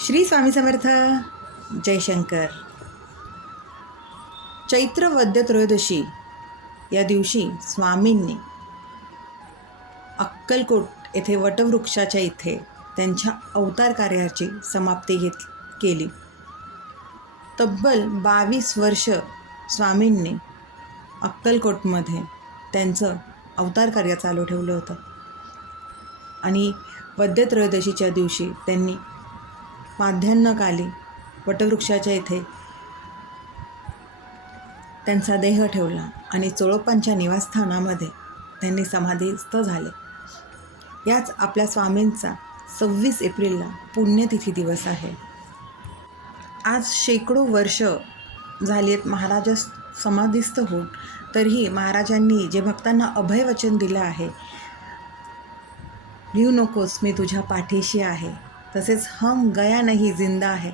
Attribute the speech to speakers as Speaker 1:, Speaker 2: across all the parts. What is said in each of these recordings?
Speaker 1: श्री स्वामी समर्थ जयशंकर चैत्र वद्य त्रयोदशी या दिवशी स्वामींनी अक्कलकोट येथे वटवृक्षाच्या इथे त्यांच्या अवतार कार्याची समाप्ती घेत केली. तब्बल बावीस वर्ष स्वामींनी अक्कलकोटमध्ये त्यांचं अवतार कार्य चालू ठेवलं होतं. आणि वद्य त्रयोदशीच्या दिवशी त्यांनी माध्यान्हकाली वटवृक्षाच्या इथे त्यांचा देह ठेवला आणि चोळप्पांच्या निवासस्थानामध्ये त्यांनी समाधीस्थ झाले. याच आपल्या स्वामींचा सव्वीस एप्रिलला पुण्यतिथी दिवस आहे. आज शेकडो वर्ष झाली आहेत महाराजा समाधीस्थ होऊन तरीही महाराजांनी जे भक्तांना अभयवचन दिलं आहे लिहू नकोस मी तुझ्या पाठीशी आहे. तसेच हम गया नाही जिंदा आहे.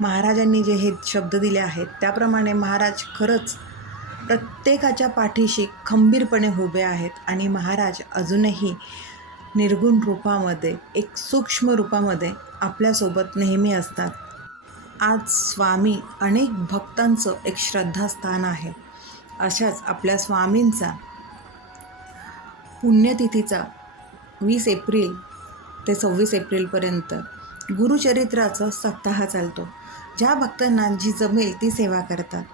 Speaker 1: महाराजांनी जे हे शब्द दिले आहेत त्याप्रमाणे महाराज खरंच प्रत्येकाच्या पाठीशी खंबीरपणे उभे आहेत आणि महाराज अजूनही निर्गुण रूपामध्ये एक सूक्ष्म रूपामध्ये आपल्यासोबत नेहमी असतात. आज स्वामी अनेक भक्तांचं एक श्रद्धास्थान आहे. अशाच आपल्या स्वामींचा पुण्यतिथीचा वीस एप्रिल ते सव्वीस एप्रिलपर्यंत. गुरुचरित्राचा सप्ताह चालतो. ज्या भक्तांना जी जमेल ती सेवा करतात.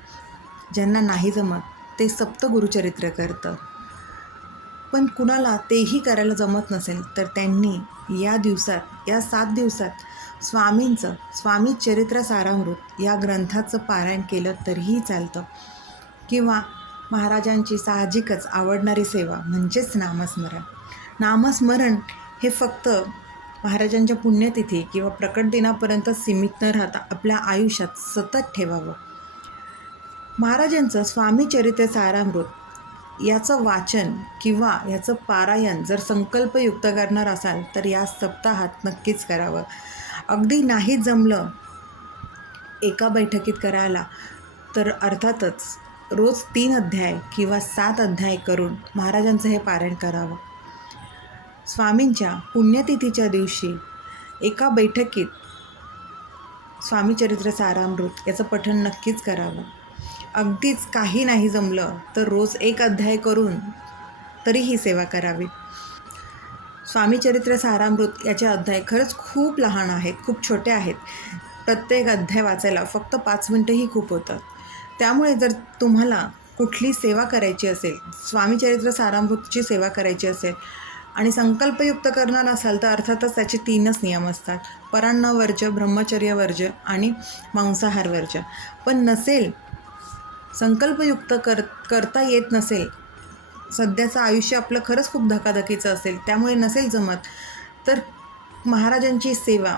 Speaker 1: ज्यांना नाही जमत ते सप्त गुरुचरित्र करतं. पण कुणाला तेही करायला जमत नसेल तर त्यांनी या दिवसात या सात दिवसात स्वामींचं स्वामी चरित्र सारामृत या ग्रंथाचं पारायण केलं तरीही चालतं. किंवा महाराजांची साहजिकच आवडणारी सेवा म्हणजेच नामस्मरण. नामस्मरण हे फक्त महाराजांच्या पुण्यतिथी किंवा प्रकट दिनापर्यंत सीमित न राहता आपल्या आयुष्यात सतत ठेवावं. महाराजांचं स्वामी चरित्र सारामृत याचं वाचन किंवा याचं पारायण जर संकल्पयुक्त करणार असाल तर या सप्ताहात नक्कीच करावं. अगदी नाही जमलं एका बैठकीत करायला तर अर्थातच रोज तीन अध्याय किंवा सात अध्याय करून महाराजांचं हे पारायण करावं. स्वामींच्या पुण्यतिथीच्या दिवशी एका बैठकीत स्वामीचरित्र सारामृत याचं पठण नक्कीच करावं. अगदीच काही नाही जमलं तर रोज एक अध्याय करून तरी ही सेवा करावी. स्वामीचरित्र सारामृत याचे अध्याय खरंच खूप लहान आहेत खूप छोटे आहेत. प्रत्येक अध्याय वाचायला फक्त पाच मिनटंही खूप होतात. त्यामुळे जर तुम्हाला कुठली सेवा करायची असेल स्वामीचरित्र सारामृतची सेवा करायची असेल आणि संकल्पयुक्त करणार असाल तर अर्थातच त्याचे तीनच नियम असतात. परान्न वर्ज ब्रह्मचर्य वर्ज आणि मांसाहार वर्ज पण नसेल संकल्पयुक्त कर करता येत नसेल सध्याचं आयुष्य आपलं खरंच खूप धकाधकीचं असेल त्यामुळे नसेल जमत तर महाराजांची सेवा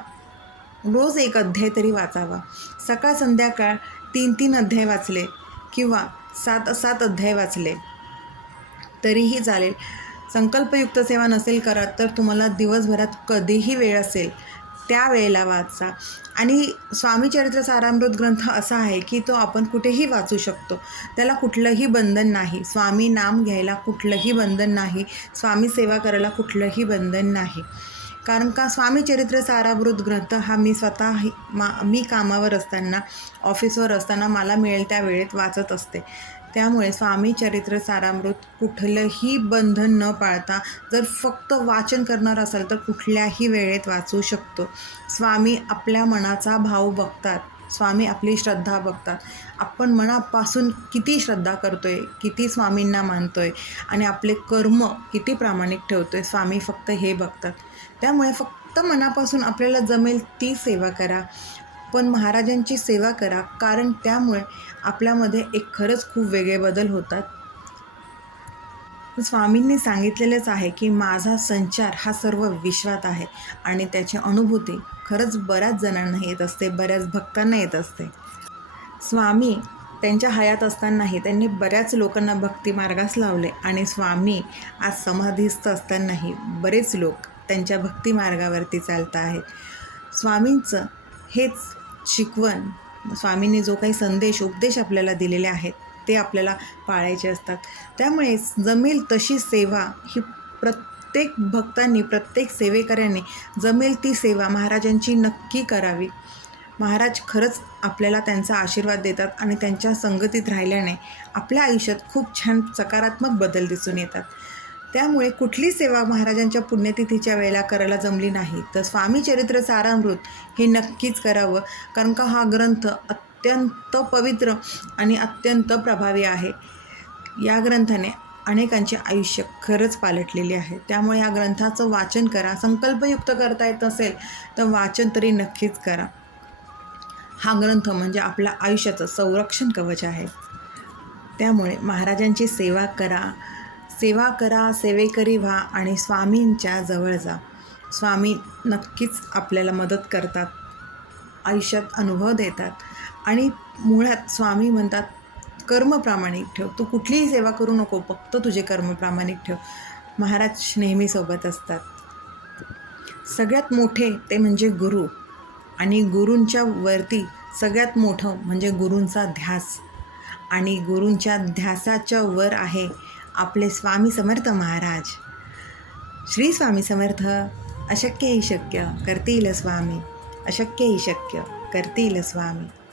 Speaker 1: रोज एक अध्याय तरी वाचावा. सकाळ संध्याकाळ तीन तीन अध्याय वाचले किंवा सात सात अध्याय वाचले तरीही चालेल. संकल्पयुक्त सेवा नसेल करत तर तुम्हाला दिवसभरात कधीही वेळ असेल त्या वेळेला वाचा. आणि स्वामीचरित्र सारामृत ग्रंथ असा आहे की तो आपण कुठेही वाचू शकतो. त्याला कुठलंही बंधन नाही. स्वामी नाम घ्यायला कुठलंही बंधन नाही. स्वामी सेवा करायला कुठलंही बंधन नाही. कारण का स्वामी चरित्र सारामृत ग्रंथ हा मी स्वतः मा मी कामावर असताना ऑफिसवर असताना मला मिळेल त्या वेळेत वाचत असते. त्यामुळे स्वामी चरित्र सारामृत कुठलंही बंधन न पाळता जर फक्त वाचन करणार असाल तर कुठल्याही वेळेत वाचू शकतो. स्वामी आपल्या मनाचा भाव बघतात. स्वामी आपली श्रद्धा बघतात. आपण मनापासून किती श्रद्धा करतो आहे किती स्वामींना मानतो आहे आणि आपले कर्म किती प्रामाणिक ठेवतो आहे स्वामी फक्त हे बघतात. त्यामुळे फक्त मनापासून आपल्याला जमेल ती सेवा करा. पण महाराजांची सेवा करा कारण त्यामुळे आपल्यामध्ये एक खरंच खूप वेगळे बदल होतात. स्वामींनी सांगितलेलेच आहे की माझा संचार हा सर्व विश्वात आहे आणि त्याची अनुभूती खरंच बऱ्याच जणांना येत असते बऱ्याच भक्तांना येत असते. स्वामी त्यांच्या हयात असतानाही त्यांनी बऱ्याच लोकांना भक्ती मार्गास लावले आणि स्वामी आज समाधीस्थ असतानाही बरेच लोक त्यांच्या भक्ती मार्गावरती चालत आहेत. स्वामींचं हेच शिकवण. स्वामींनी जो काही संदेश उपदेश आपल्याला दिलेले आहेत ते आपल्याला पाळायचे असतात. त्यामुळे जमेल तशी सेवा ही प्रत्येक प्रत्येक भक्तांनी प्रत्येक सेवेकऱ्यांनी जमेल ती सेवा महाराजांची नक्की करावी. महाराज खरंच आपल्याला त्यांचा आशीर्वाद देतात आणि त्यांच्या संगतीत राहिल्याने आपल्या आयुष्यात खूप छान सकारात्मक बदल दिसून येतात. त्यामुळे कुठली सेवा महाराजांच्या पुण्यतिथीच्या वेळेला करायला जमली नाही तर स्वामी चरित्र सारामृत हे नक्कीच करावं कारण का हा ग्रंथ अत्यंत पवित्र आणि अत्यंत प्रभावी आहे. या ग्रंथाने अनेकांचे आयुष्य खरंच पालटलेले आहे. त्यामुळे या ग्रंथाचं वाचन करा. संकल्पयुक्त करता येत असेल तर वाचन तरी नक्कीच करा. हा ग्रंथ म्हणजे आपल्या आयुष्याचं संरक्षण कवच आहे. त्यामुळे महाराजांची सेवा करा. सेवा करा सेवेकरी व्हा आणि स्वामींच्या जवळ जा. स्वामी नक्कीच आपल्याला मदत करतात आयुष्यात अनुभव देतात आणि मुळात स्वामी म्हणतात कर्म प्रामाणिक ठेव. तू कुठलीही सेवा करू नको फक्त तुझे कर्म प्रामाणिक ठेव. महाराज नेहमी सोबत असतात. सगळ्यात मोठे ते म्हणजे गुरु आणि गुरूंच्या वरती सगळ्यात मोठं म्हणजे गुरूंचा ध्यास. आणि गुरूंच्या ध्यासाच्या वर आहे आपले स्वामी समर्थ महाराज. श्री स्वामी समर्थ अशक्यही शक्य करतील स्वामी. अशक्यही शक्य करतील स्वामी.